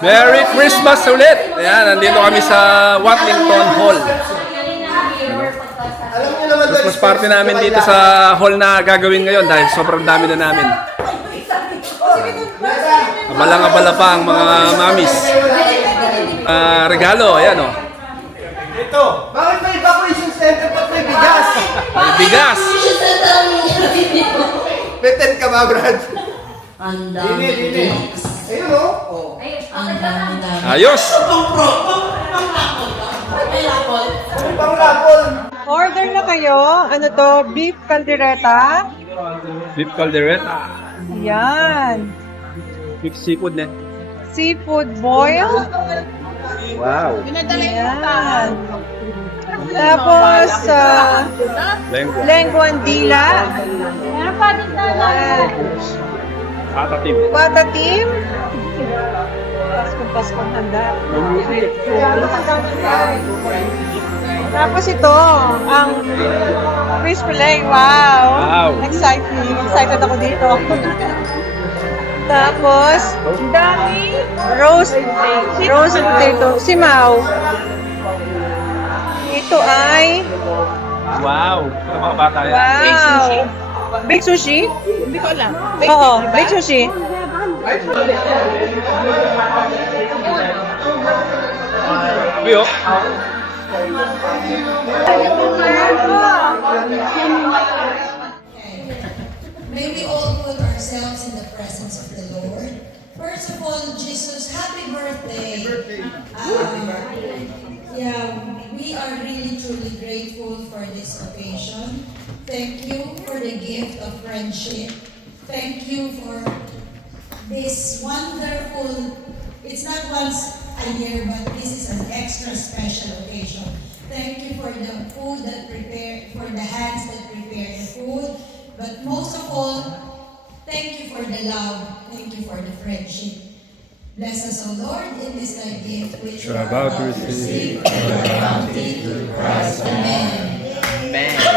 Merry Christmas ulit! Ayan, nandito kami sa Watlington Hall. Christmas party namin dito sa hall na gagawin ngayon dahil sobrang dami na namin. Abalang-abala pa ang mga mamis. Regalo, ayan o. Ito! Bakit may evacuation center at may bigas? May bigas! Beten ka ba, Brad? Ang dami drinks. Ayun o. Ang dami. Ayos! May pang-rapol. Order na kayo. Ano to? Beef caldereta. Beef caldereta. Yan. Beef seafood na. Seafood boil. Wow! Yan. Tapos, Lengua. lengguan dila. Patatim. Patatim. Paskong handa. Tapos ito, ang crispy leg. Wow! Wow. Excited ako dito. Tapos, dami roast potato. Simaw. Ito ay, Wow! Ito mga bata yan. wow! Baked sushi? Hindi ko alam. Oo, baked sushi. Sabi oh. May we all put ourselves in the presence of the Lord. First of all, Jesus, happy birthday. We are really truly grateful for this occasion. Thank you for the gift of friendship. Thank you for this wonderful, it's not once a year, but this is an extra special occasion. Thank you for the food that prepared, for the hands that prepared the food. But most of all, thank you for the love. Thank you for the friendship. Bless us, O Lord, in this thy gift which we are about to receive. Bounty through Christ. Amen.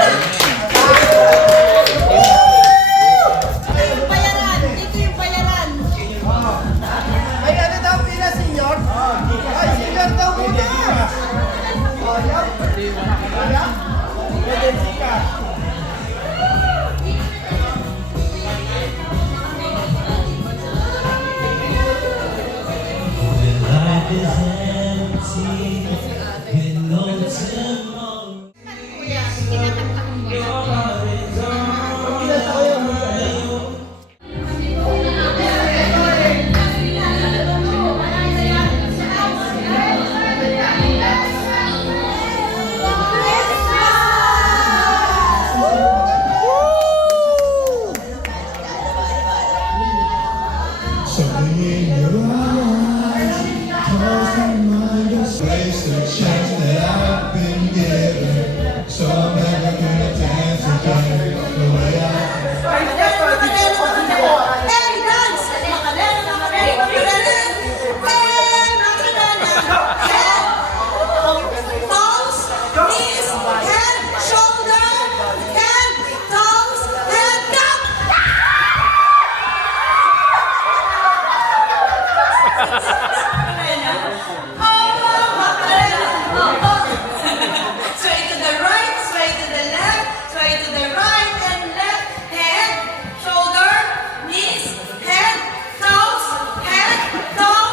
Ay, ano daw pila, senyor? Ay, senyor daw muna! Ayaw? Ayaw? Pwede ka. Something in your eyes calls to mind a place to chance that I've been given. So I'm never gonna dance again the way I. Sway to the right, sway to the left, sway to the right and left. Head, shoulder, knees, head, toes, head, up.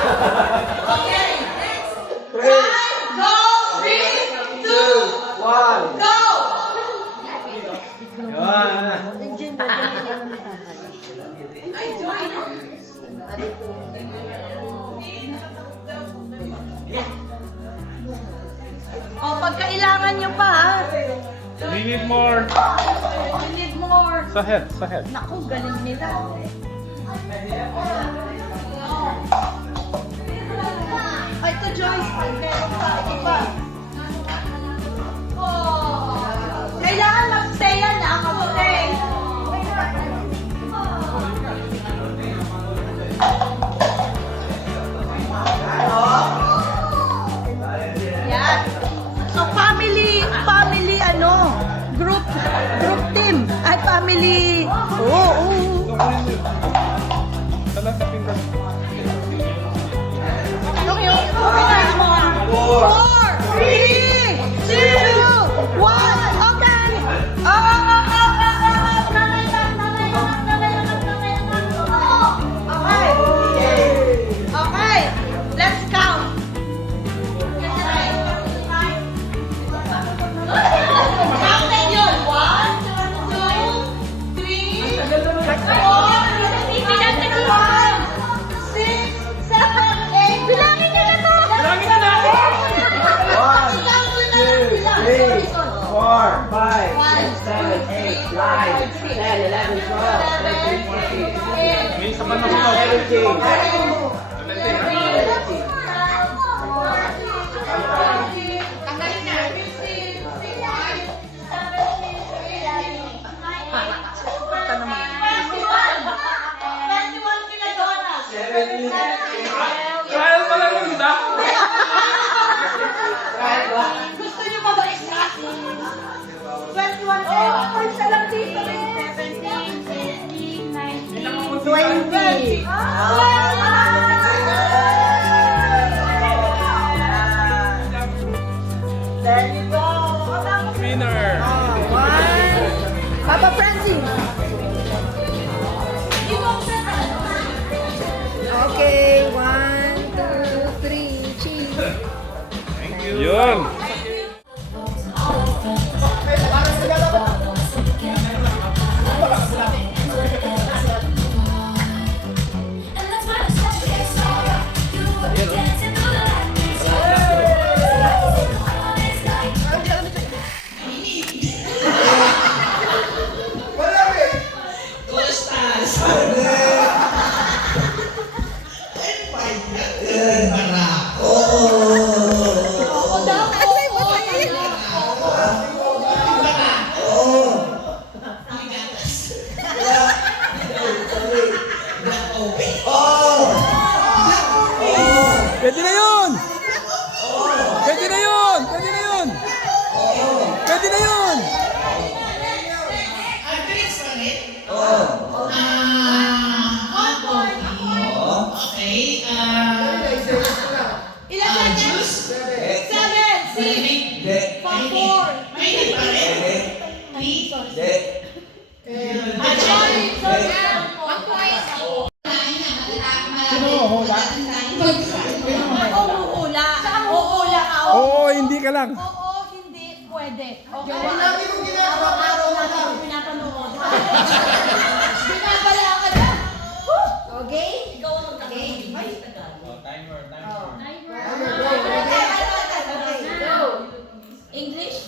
Okay, next. Right, go, 3, 2, 1, go! O, pagkailangan nyo pa, ha? We need more. We need more. Sa head, sa head. Naku, galing nila. Okay, let's count. Counted yun. 1, 2, 3, 4, 5, 6, 7, 8. Bilangin niyo na to. Bilangin na natin. 4, 5, 6, 7, 8, 9, 10, 11, Trial pa lang yun, da? Gusto niyo ba isa? 21 isa lang dito. 17, 18, 19, 20. There you go. Winner! Papa Francis. Okay, 1, 2, 3, cheese. Yun! Pwede na yun! Pwede na yun! Pwede na yun! Pwede na yun! Ilan juice? 7, 6, 4. Umuula. Uuula ka. Oo, hindi ka lang. Oo, hindi pwede. Okay. Lagi mo ginagawa, Araw-araw na ako pinapanood. Binabala ka na. Okay? Ikaw ang magkakaroon. Timer. English?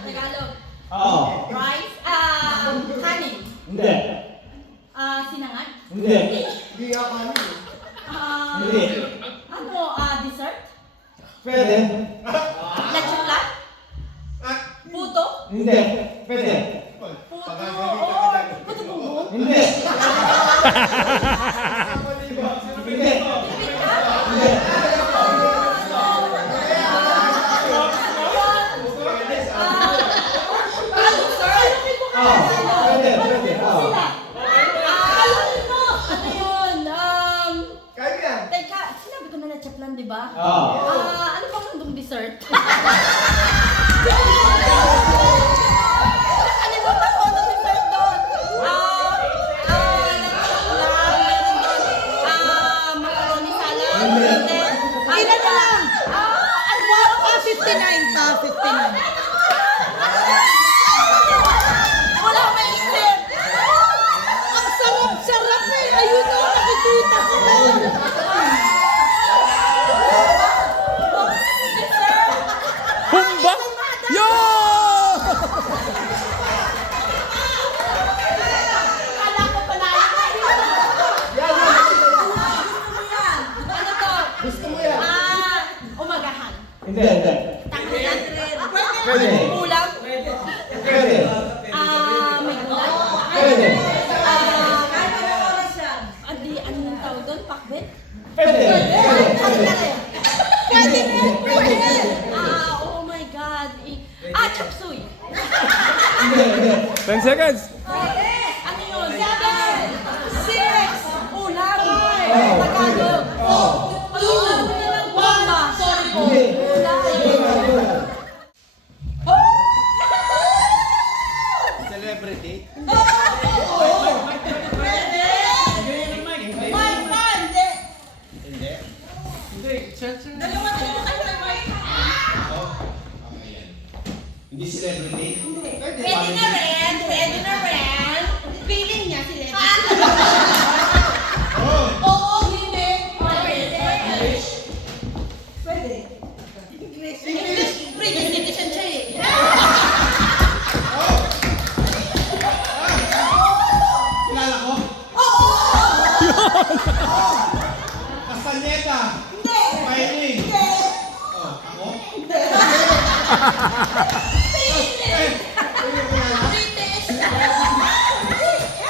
Tagalog? Rice? Honey? Sinangag? Hindi ako ano. Dessert? Pwede. Lechon-lan? Puto? Hindi. Pwede. Puto or puto bumbong? Hindi. Hindi. Pwede. Kaya yan. Teka, sinabi ko na na-chaplan, di ba? Oo. Ano bang nandong dessert? Nakalimutan ko anong dessert doon. Macaroni salad. Ilan na lang? Ano ba? 59 pa, 59. Wala may isip. Ang sarap-sarap eh. Ayun o, nakikita ko. Humba! Yo! Kala ko pala. Ano to? Gusto mo yan. Umagahan. Hindi. Tanghalian rin. Pwede. Ulam. Pwede. May gulay. Pwede. Kahit anong oras yan. Ano yung tawag doon? Pakbet? Pwede. Pwede rin. Pwede. Oh my God. Chop suey. 10 seconds! Ano yun? 7,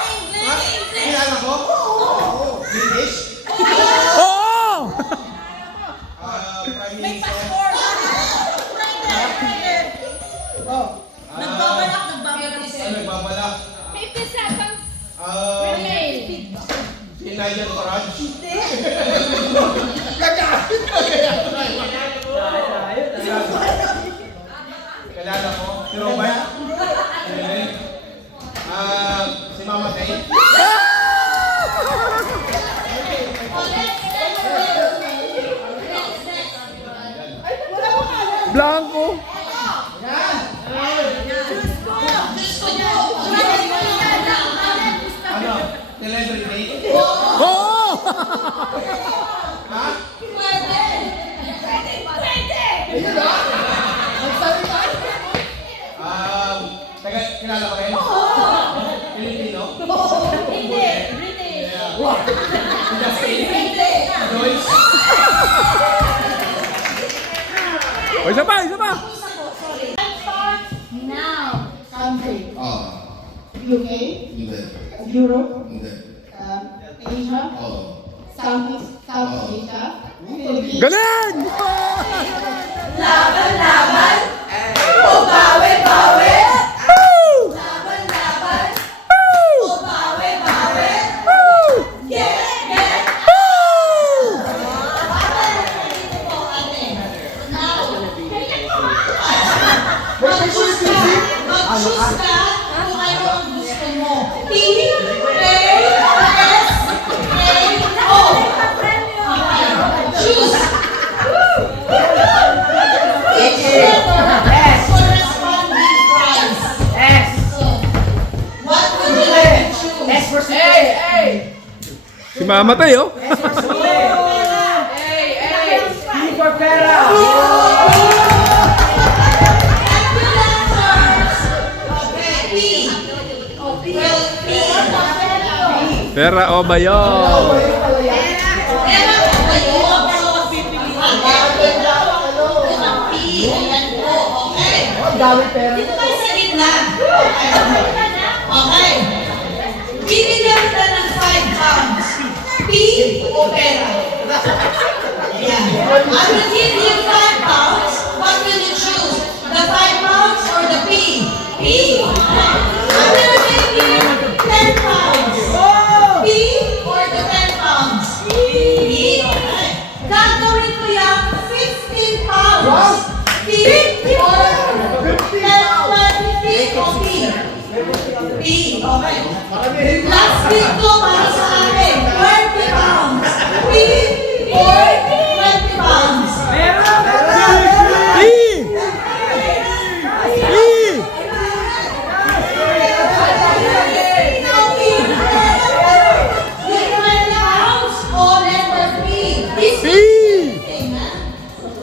Kilala ko? Oo. British? Oo! Prime May Minister? passport. Nagbabalak. Nagbabalak? 50 seconds. Um, si Nigel Farage? Kilala ko? Si Robert? Hindi. Si Mama Tay? Blanco. Ano? Celebrity? Oo! Ha? Kilala ko rin? Filipino? Joyce? O, isa pa, isa pa. Country, Ah, UK, hindi. Europe, Hindi. Asia, Oo. Southeast Asia, Philippines. Galing! Mag-choose ka kung ano ang gusto mo. P, A, S, A, O. Choose. Each letter corresponding price. So, what would you like to choose? Si Mama Tay, oh. Okay, P. Well, P. Pera o bayo. Pera po ba yun? P. Ayan po. Okay. Dito kayo sa gitna. Okay. Bibigyan kita ng 5 pounds. P o pera? Ayan. I will give you 5 pounds. What will you choose? The 5 pounds or the P? P. I'm gonna give you 10 pounds. P or the 10 pounds? P. Okay. Gagawin ko yung 15 pounds. P or 10, 20 o P? P. Okay. Last bid ko para sa akin. 20 pounds. P or 20 pounds? E! E! No, P. Yung 20 pounds o letter P? This P!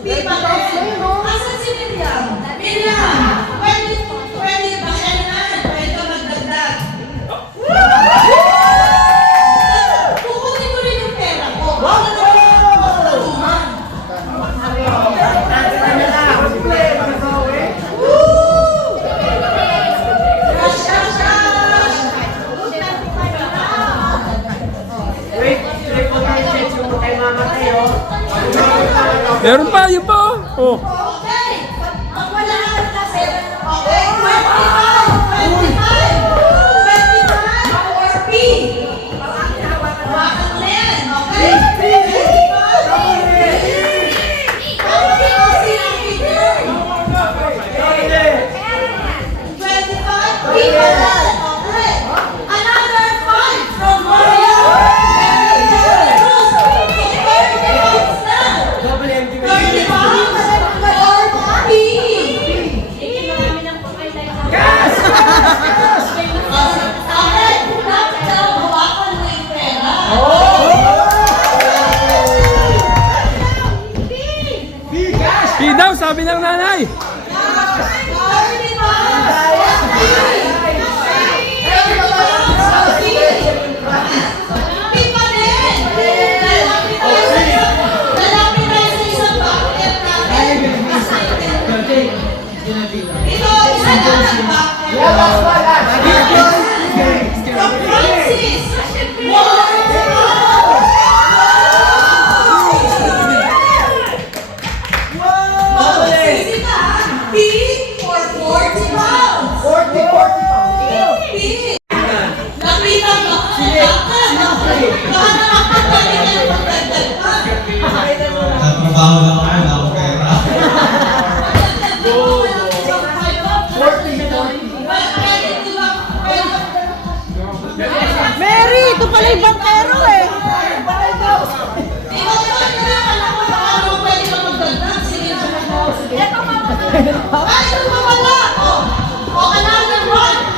P pa rin. Asan si Miriam? Miriam, 20 ba siya naman? Pwede ka magdagdag. Kukunin ko rin yung pera ko. Huwag na naman ako magtaluhan. Rush, rush, rush! Meron pa, yun pa, oh. Okay. Wala ka kasi. Okay. 25 or P. Hawakan mo yan. Okay. 25. Okay, o sila figure. 25. P pa lang. Okay. Another 5 from Mario. Very good. 30 points na. 30 pounds or P. Okay, dapat daw hawakan mo yung pera. P daw, sabi ng nanay. 30 pounds. P pa din. Lalapit tayo sa isang bucket natin. Tatrabaho lang kayo, wala akong pera. Mary, ito pala yung bankero eh.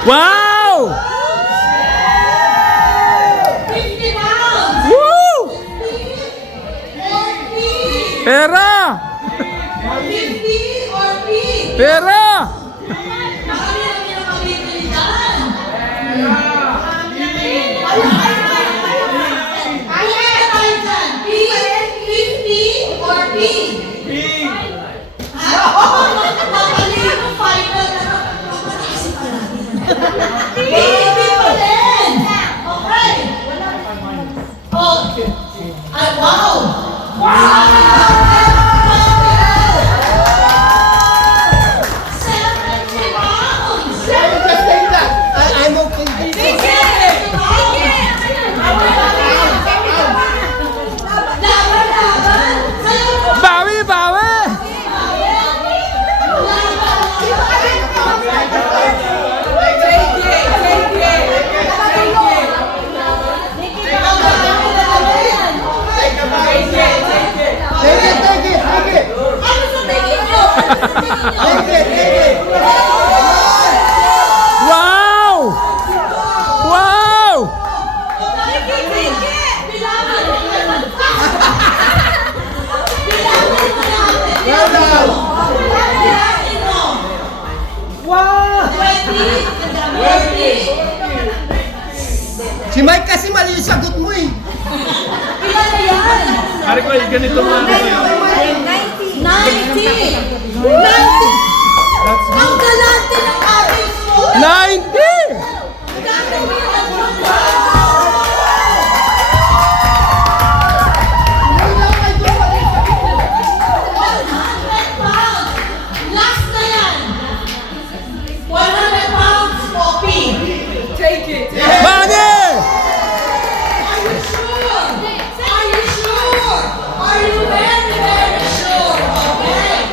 Wow! 50 pounds! Woo! 40! Pera! 50 or P? Pera! Marami-rami na mabibili dyan. Ano kaya tayo dyan? P? 50 or P? P! Napali mo final na napanisip ka natin. P! P pa din! Okay! Oh! Ay, wow! Just take that. I'm okay. Bawi! Bawi! Take it. Wow! Wow! Si Mike kasi mali yung sagot mo eh. Hari ko, ganito mo. 90! Ang galante ng ating school! 90! Last na yan! 100 pounds copy! Money! Are you sure? Are you sure? Are you very, very sure? Okay?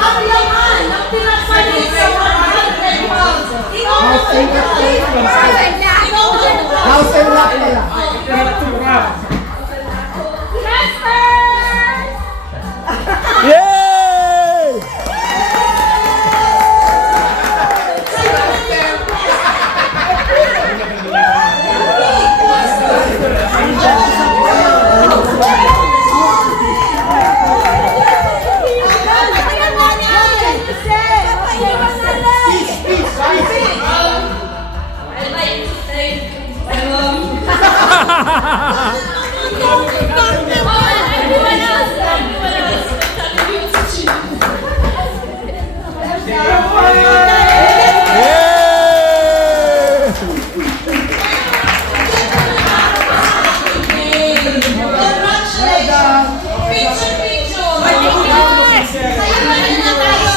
Ang laman ng pinagpalit sa 100 pounds. Ikaw House and lot pala. Yay! Yay! Congratulations! Picture, picture! Sa'yo na rin na tayo.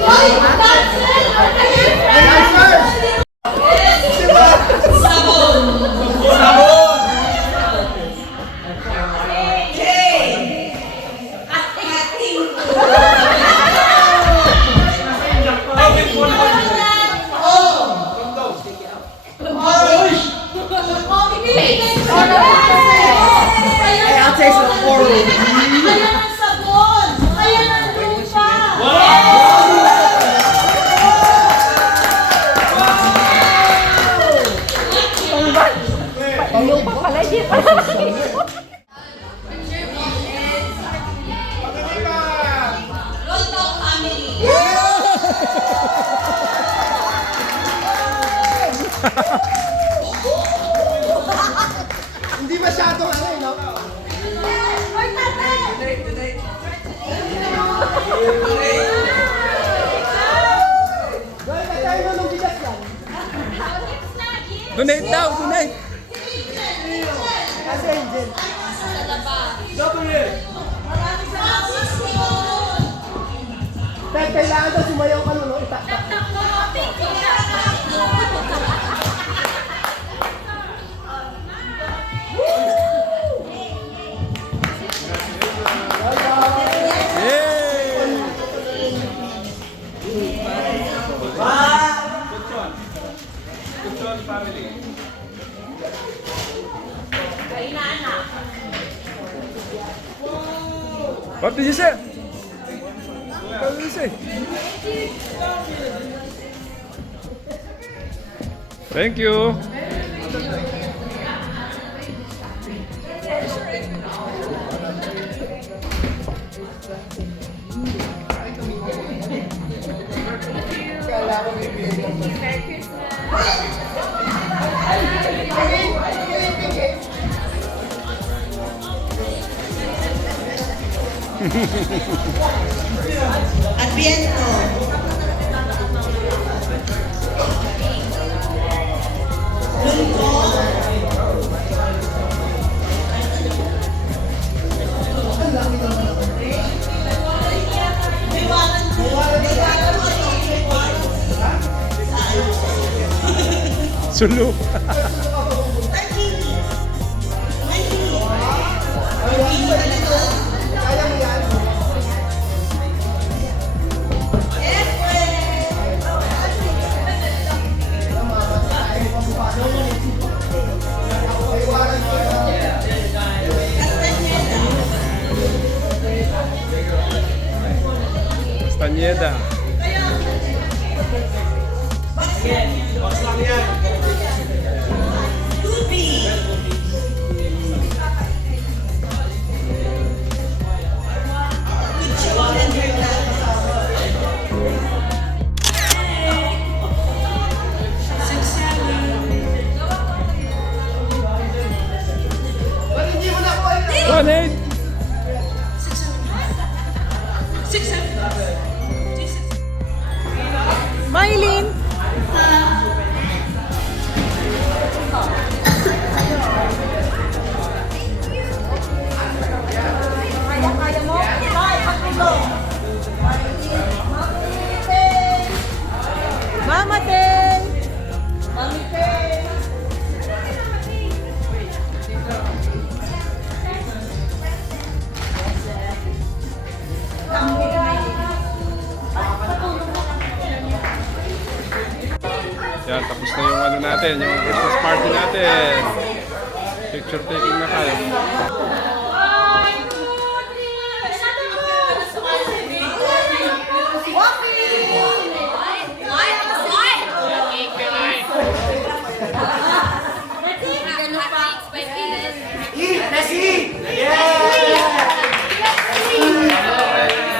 Hoy, that's it! Sabon! Ayan ang sabon! Ayan ang lupa! Roll Talk family! Hindi masyadong ano eh, no? Dahil tayo na nung bigas yan. Donate daw, donate! Kasi Angel. kailangan daw sumayaw ka nun, no? Itaktak. What did you say? What did you say? Thank you. Adviento. Sulu. Castañeda. One eight. Mylene! Mama Ten! Yan, tapos na yung ano natin, yung Christmas party natin. Picture taking na tayo.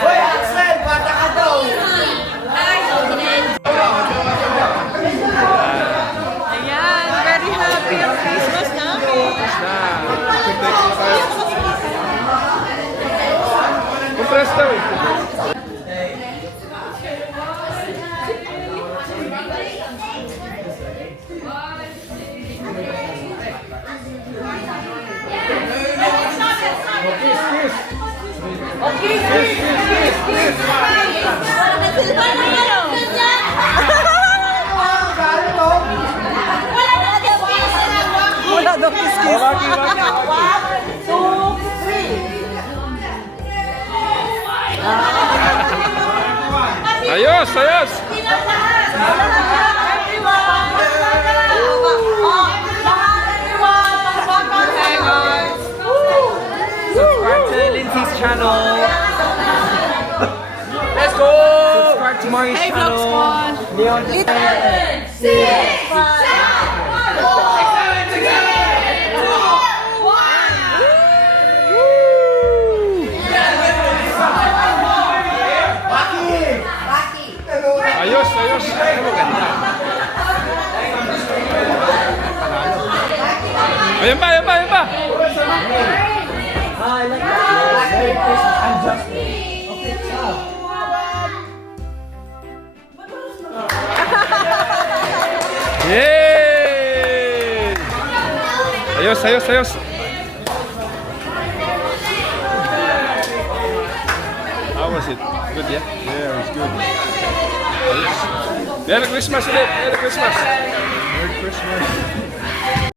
Hoy, Axel, bata ka daw. Ayan, very happy ang Christmas namin. Picture taking na tayo. Compress daw eh. Wala daw kiss-kiss. Ayos, ayos! Subscribe to Lindsay's channel. Let's go! Subscribe to Mari's channel. Leon. Ayos, ayos! Ay, maganda. Ayan pa, ayan pa, ayan pa! I like that. Merry Christmas. I'm Justin. Okay, stop. Yay! Ayos, ayos, ayos! Our was it? Good, yeah? Yeah, it was good. Merry Christmas ulit! Merry Christmas! Merry Christmas.